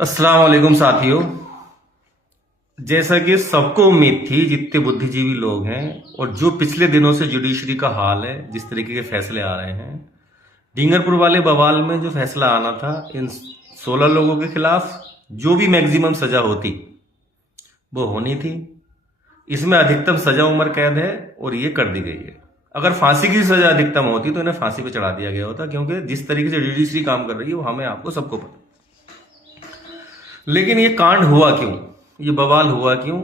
अस्सलाम वालेकुम साथियों। जैसा कि सबको उम्मीद थी, जितने बुद्धिजीवी लोग हैं और जो पिछले दिनों से जुडिशरी का हाल है, जिस तरीके के फैसले आ रहे हैं, डींगरपुर वाले बवाल में जो फैसला आना था इन 16 लोगों के खिलाफ, जो भी मैक्सिमम सजा होती वो होनी थी। इसमें अधिकतम सजा उम्र कैद है और ये कर दी गई है। अगर फांसी की सजा अधिकतम होती तो इन्हें फांसी पे चढ़ा दिया गया होता, क्योंकि जिस तरीके से जुडिशरी काम कर रही है वो हमें आपको सबको पता। लेकिन ये कांड हुआ क्यों, ये बवाल हुआ क्यों,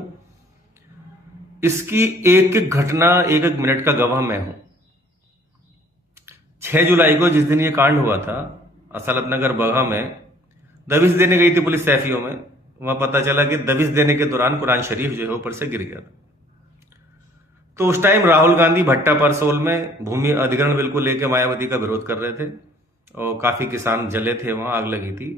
इसकी एक एक घटना, एक एक मिनट का गवाह मैं हूं। 6 जुलाई को जिस दिन ये कांड हुआ था, असलत नगर बगहा में दबिश देने गई थी पुलिस सैफियों में। वहां पता चला कि दबिश देने के दौरान कुरान शरीफ जो है ऊपर से गिर गया था। तो उस टाइम राहुल गांधी भट्टा परसोल में भूमि अधिग्रहण बिल को लेकर मायावती का विरोध कर रहे थे और काफी किसान जले थे, वहां आग लगी थी।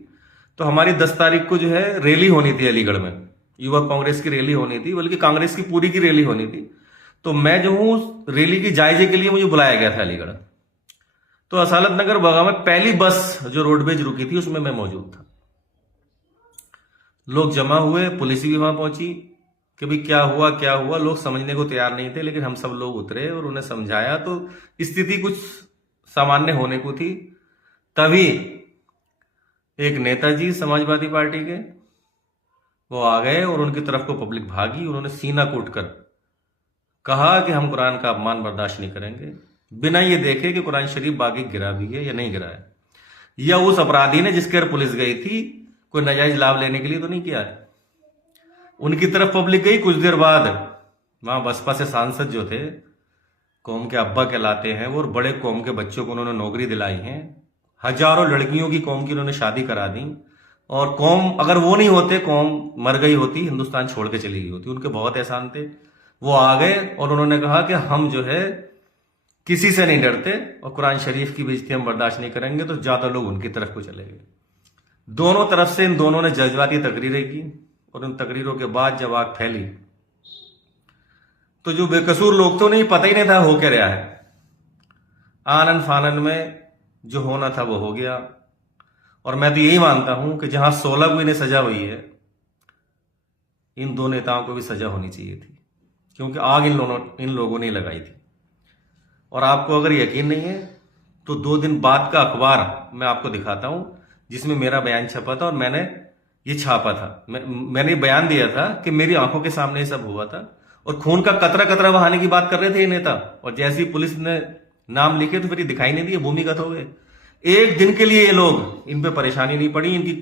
तो हमारी 10 तारीख को जो है रैली होनी थी अलीगढ़ में, युवा कांग्रेस की रैली होनी थी, बल्कि कांग्रेस की पूरी की रैली होनी थी। तो मैं जो हूं रैली की जायजे के लिए मुझे बुलाया गया था अलीगढ़। तो असालत नगर बगहा में पहली बस जो रोडवेज रुकी थी उसमें मैं मौजूद था। लोग जमा हुए, पुलिस भी वहां पहुंची कि भाई क्या हुआ क्या हुआ। लोग समझने को तैयार नहीं थे, लेकिन हम सब लोग उतरे और उन्हें समझाया तो स्थिति कुछ सामान्य होने को थी। तभी एक नेताजी समाजवादी पार्टी के वो आ गए और उनकी तरफ को पब्लिक भागी। उन्होंने सीना कूट कर कहा कि हम कुरान का अपमान बर्दाश्त नहीं करेंगे, बिना ये देखे कि कुरान शरीफ बागी गिरा भी है या नहीं गिरा है, या उस अपराधी ने जिसके घर पुलिस गई थी कोई नाजायज लाभ लेने के लिए तो नहीं किया है। उनकी तरफ पब्लिक गई। कुछ देर बाद वहां बसपा से सांसद जो थे, कौम के अब्बा कहलाते हैं वो, और बड़े कौम के बच्चों को उन्होंने नौकरी दिलाई है। हजारों लड़कियों की कौम की उन्होंने शादी करा दी। और कौम, अगर वो नहीं होते कौम मर गई होती, हिंदुस्तान छोड़ के चली गई होती। उनके बहुत एहसान थे। वो आ गए और उन्होंने कहा कि हम जो है किसी से नहीं डरते और कुरान शरीफ की बेइज्जती हम बर्दाश्त नहीं करेंगे। तो ज्यादा लोग उनकी तरफ को चले गए। दोनों तरफ से इन दोनों ने जज्बाती तकरीरें की और उन तकरीरों के बाद जब आग फैली तो जो बेकसूर लोग थे उन्हें पता ही नहीं था हो क्या रहा है। आनन फानन में जो होना था वो हो गया। और मैं तो यही मानता हूं कि जहां 16 को इन्हें सजा हुई है, इन दो नेताओं को भी सजा होनी चाहिए थी, क्योंकि आग इन लोगों ने लगाई थी। और आपको अगर यकीन नहीं है तो 2 दिन बाद का अखबार मैं आपको दिखाता हूं, जिसमें मेरा बयान छपा था और मैंने ये छापा था। मैंने बयान दिया था कि मेरी आंखों के सामने ये सब हुआ था और खून का कतरा कतरा बहाने की बात कर रहे थे ये नेता। और जैसे ही पुलिस ने नाम लिखे तो फिर ये दिखाई नहीं दिए, भूमिगत हो गए। एक दिन के लिए ये लोग, इन पे परेशानी नहीं पड़ी, इनकी